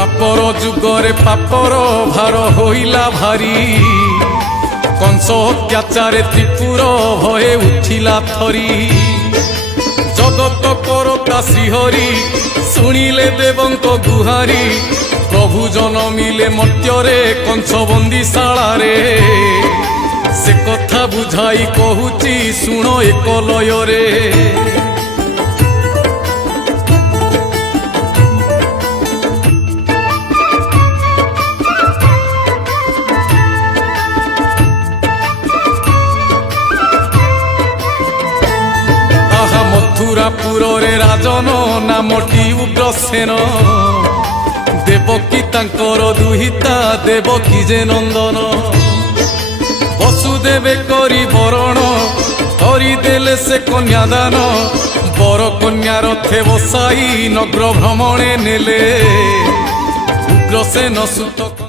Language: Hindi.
द्वापर जुगरे पापर भार होइला भारी कंस अत्याचारे त्रिपुर भये उठिला थरी जगत करता श्रीहरि शुणिले देवंक गुहारी प्रभु जनमिले मर्त्यरे कंस बंदीशाला रे से कथा बुझाई कहूची शुण एक लयरे मथुरापुर रे राजन नामटी उग्रसेन देवकी तांकर दुहिता देवकी जे नंदन वसुदेवे करी बरण करदेले से कन्यादान बर कन्या रथे बसाई नगर भ्रमणे नेले उग्रसेन सुत।